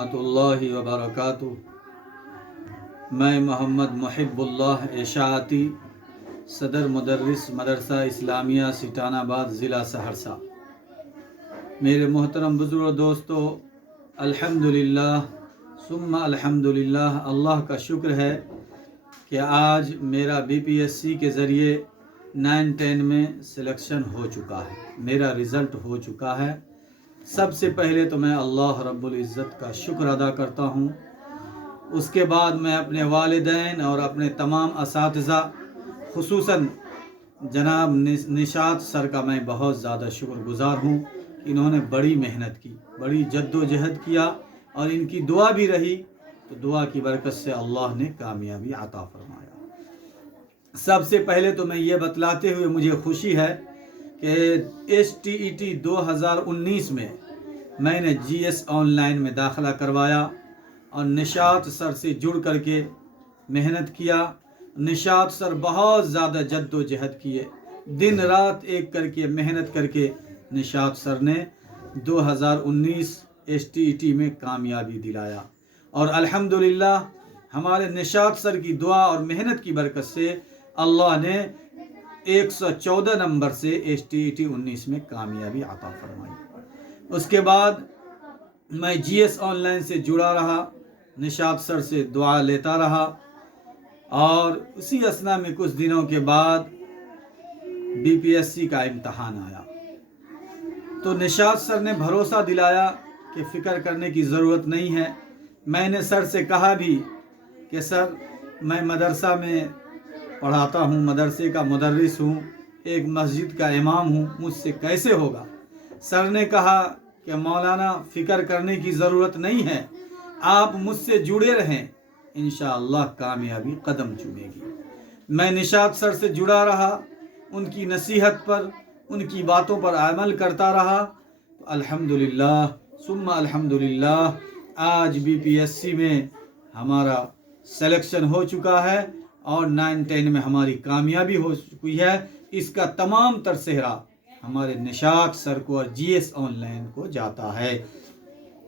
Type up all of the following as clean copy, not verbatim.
रहमतुल्लाहि व बरकातुहू। मैं मोहम्मद मुहिब्बुल्लाह इशाअती सदर मुदर्रिस मदरसा इस्लामिया सिटानाबाद ज़िला सहरसा। मेरे मोहतरम बुज़ुर्ग दोस्तों, अल्हम्दुलिल्लाह सुम्मा अल्हम्दुलिल्लाह, अल्लाह का शुक्र है कि आज मेरा बीपीएससी के ज़रिए 9-10 में सिलेक्शन हो चुका है, मेरा रिज़ल्ट हो चुका है। सबसे पहले तो मैं अल्लाह रब्बुल इज़्ज़त का शुक्र अदा करता हूँ। उसके बाद मैं अपने वालिदैन और अपने तमाम असातिज़ा खुसूसन जनाब निशात सर का मैं बहुत ज़्यादा शुक्रगुज़ार हूँ। इन्होंने बड़ी मेहनत की, बड़ी जद्दोजहद किया और इनकी दुआ भी रही, तो दुआ की बरकत से अल्लाह ने कामयाबी अता फरमाया। सबसे पहले तो मैं ये बतलाते हुए मुझे खुशी है कि STET 2019 में मैंने GS ऑनलाइन में दाखिला करवाया और निशात सर से जुड़ करके मेहनत किया। निशात सर बहुत ज़्यादा जद्दोजहद किए, दिन रात एक करके मेहनत करके निशात सर ने 2019 STET में कामयाबी दिलाया। और अल्हम्दुलिल्लाह हमारे निशात सर की दुआ और मेहनत की बरकत से अल्लाह ने 114 नंबर से STET 19 में कामयाबी अता फरमाई। उसके बाद मैं GS ऑनलाइन से जुड़ा रहा, निशात सर से दुआ लेता रहा और उसी असना में कुछ दिनों के बाद BPSC का इम्तहान आया। तो निशात सर ने भरोसा दिलाया कि फ़िक्र करने की ज़रूरत नहीं है। मैंने सर से कहा भी कि सर मैं मदरसा में पढ़ाता हूँ, मदरसे का मुदर्रिस हूँ, एक मस्जिद का इमाम हूँ, मुझसे कैसे होगा। सर ने कहा कि मौलाना फ़िक्र करने की ज़रूरत नहीं है, आप मुझसे जुड़े रहें, इंशाअल्लाह कामयाबी कदम चूमेगी। मैं निशात सर से जुड़ा रहा, उनकी नसीहत पर, उनकी बातों पर अमल करता रहा, तो अल्हम्दुलिल्लाह सुम्मा अल्हम्दुलिल्लाह आज BPSC में हमारा सिलेक्शन हो चुका है और 9-10 में हमारी कामयाबी हो चुकी है। इसका तमाम तर सेहरा हमारे निशात सर को और GS ऑनलाइन को जाता है।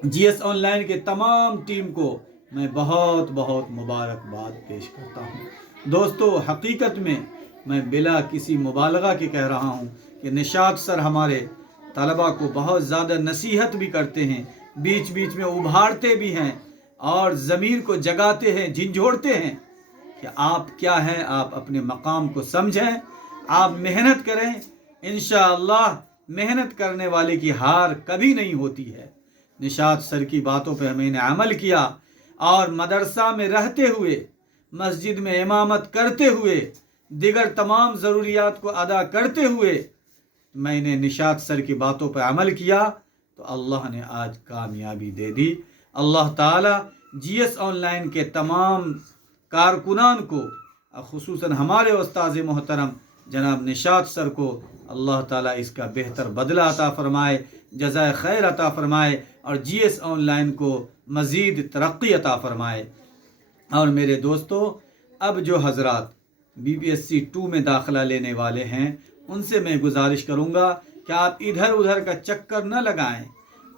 GS ऑनलाइन के तमाम टीम को मैं बहुत बहुत मुबारकबाद पेश करता हूँ। दोस्तों, हकीकत में मैं बिला किसी मुबालगा के कह रहा हूँ कि निशात सर हमारे तलबा को बहुत ज़्यादा नसीहत भी करते हैं, बीच बीच में उभारते भी हैं और ज़मीर को जगाते हैं, झिंझोड़ते हैं कि आप क्या हैं, आप अपने मकाम को समझें, आप मेहनत करें। इंशाअल्लाह मेहनत करने वाले की हार कभी नहीं होती है। निशात सर की बातों पर मैंने अमल किया और मदरसा में रहते हुए, मस्जिद में इमामत करते हुए, दिगर तमाम ज़रूरियात को अदा करते हुए मैंने निशात सर की बातों पर अमल किया, तो अल्लाह ने आज कामयाबी दे दी। अल्लाह ताला GS ऑनलाइन के तमाम कारकुनान को, खुसूसन हमारे उस्ताद मोहतरम जनाब निशात सर को अल्लाह ताला इसका बेहतर बदला अता फरमाए, जज़ाए खैर अता फरमाए और GS ऑनलाइन को मज़ीद तरक्की अता फरमाए। और मेरे दोस्तों, अब जो हज़रात BPSC 2 में दाखिला लेने वाले हैं, उनसे मैं गुजारिश करूँगा कि आप इधर उधर का चक्कर न लगाएं,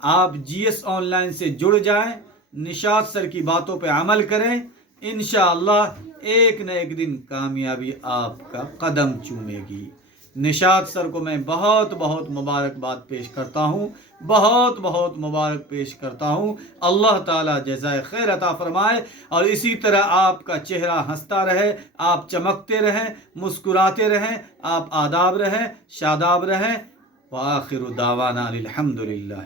आप GS ऑनलाइन से जुड़ जाएं, निशात सर की बातों पर अमल करें, इंशाअल्लाह एक न एक दिन कामयाबी आपका कदम चूमेगी। निशात सर को मैं बहुत बहुत मुबारकबाद पेश करता हूँ, बहुत बहुत मुबारक पेश करता हूँ। अल्लाह ताला जज़ाए खैर अता फरमाए और इसी तरह आपका चेहरा हंसता रहे, आप चमकते रहें, मुस्कुराते रहें, आप आदाब रहें, शादाब रहें। व आखिरु दावाना अनिल हम्दुलिल्लाह।